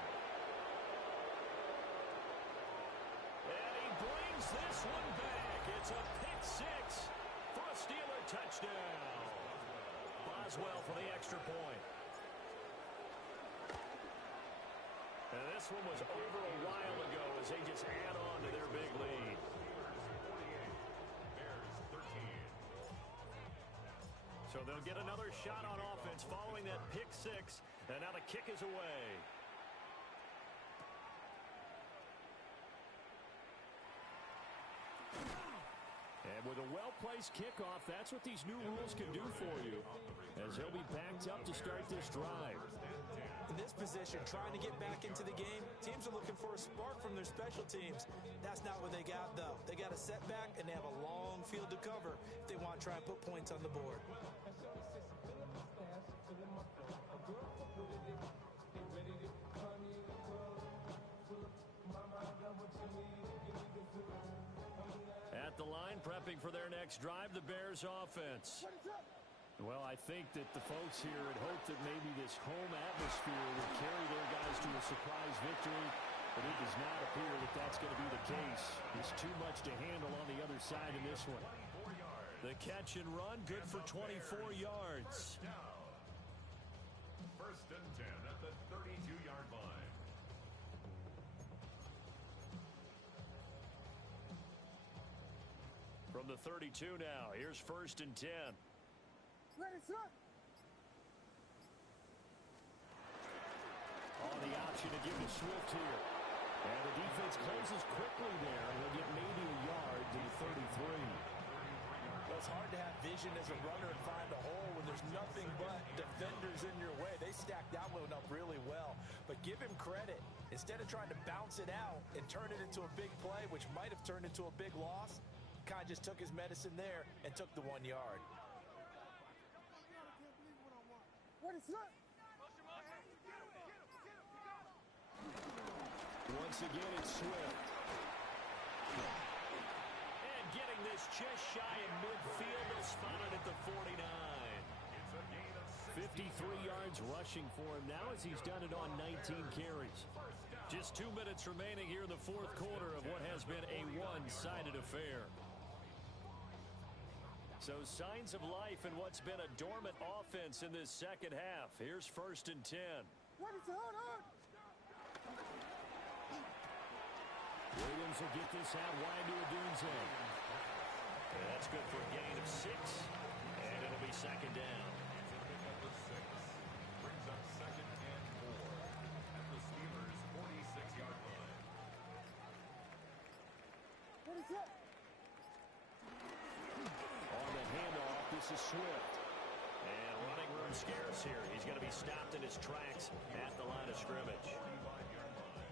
And he brings this one back. It's a pick 6 for a Steeler touchdown. Boswell for the extra point. And this one was over a while ago as they just add on to their big lead. So they'll get another shot on offense following that pick 6. And now the kick is away. And with a well-placed kickoff, that's what these new rules can do for you, as he'll be backed up to start this drive. In this position, trying to get back into the game, teams are looking for a spark from their special teams. That's not what they got, though. They got a setback, and they have a long field to cover if they want to try and put points on the board. At the line, prepping for their next drive, the Bears offense. Well, I think that the folks here had hoped that maybe this home atmosphere would carry their guys to a surprise victory, but it does not appear that that's going to be the case. There's too much to handle on the other side in this one. The catch and run, good for 24 yards. 1st and 10 at the 32-yard line. From the 32 now, here's 1st and 10. Ready, shot! On the option to give to Swift here. And the defense closes quickly there. He'll get maybe a yard to the 33. Well, it's hard to have vision as a runner and find a hole when there's nothing but defenders in your way. They stacked that one up really well. But give him credit. Instead of trying to bounce it out and turn it into a big play, which might have turned into a big loss, Kai just took his medicine there and took the 1 yard. Ready, shot! Once again, it's Swift. And getting this just shy of midfield, they'll spot it at the 49. 53 yards rushing for him now as he's done it on 19 carries. Just 2 minutes remaining here in the 4th quarter of what has been a one-sided affair. So signs of life in what's been a dormant offense in this second half. Here's 1st and 10. Ready, hold on! Williams will get this out wide to Odunze. And that's good for a gain of 6. And it'll be 2nd down. Brings up 2nd and 4 at the Steelers' 46-yard line. Ready, shot! On the handoff, This is Swift. And running room scarce here. He's going to be stopped in his tracks at the line of scrimmage.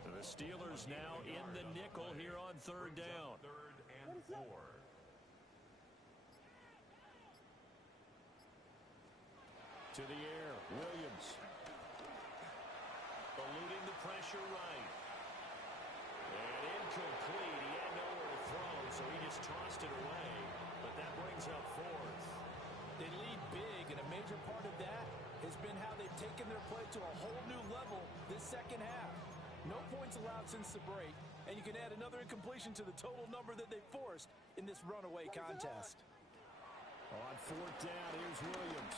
The Steelers now in the nickel here on third down. 3rd and 4. To the air, Williams. Eluding the pressure right. And incomplete. He had nowhere to throw, so he just tossed it away. But that brings up 4th. They lead big, and a major part of that has been how they've taken their play to a whole new level this second half. No points allowed since the break, and you can add another incompletion to the total number that they forced in this runaway contest. On 4th down, here's Williams.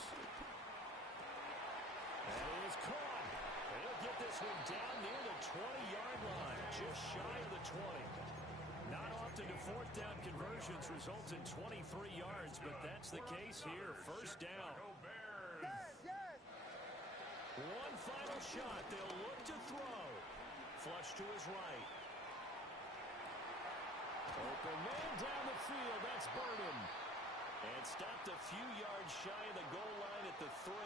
And it is caught. And he'll get this one down near the 20-yard line, just shy of the 20. Not often do 4th down conversions result in 23 yards, but that's the case here. 1st down. One final shot. They'll look to throw. Flush to his right. Open man down the field. That's Burnham. And stopped a few yards shy of the goal line at the 3.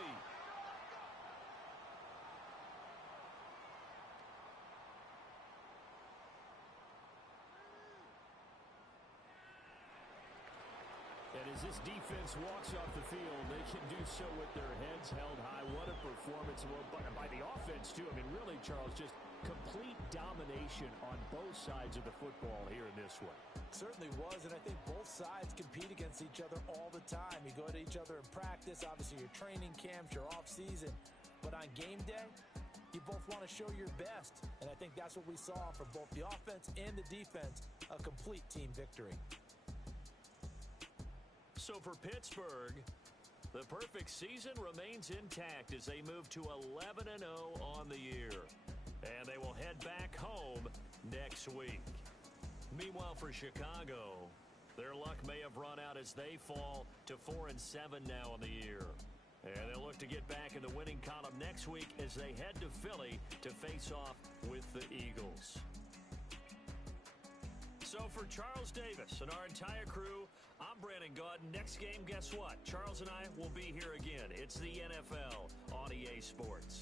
And as this defense walks off the field, they can do so with their heads held high. What a performance by the offense, too. I mean, really, Charles, just complete domination on both sides of the football here in this one. Certainly was, and I think both sides compete against each other all the time. You go to each other in practice, obviously your training camps, your off-season. But on game day, you both want to show your best. And I think that's what we saw from both the offense and the defense, a complete team victory. So for Pittsburgh, the perfect season remains intact as they move to 11-0 on the year. And they will head back home next week. Meanwhile, for Chicago, their luck may have run out as they fall to 4-7 now on the year. And they'll look to get back in the winning column next week as they head to Philly to face off with the Eagles. So for Charles Davis and our entire crew, I'm Brandon Gaudin. Next game, guess what? Charles and I will be here again. It's the NFL on EA Sports.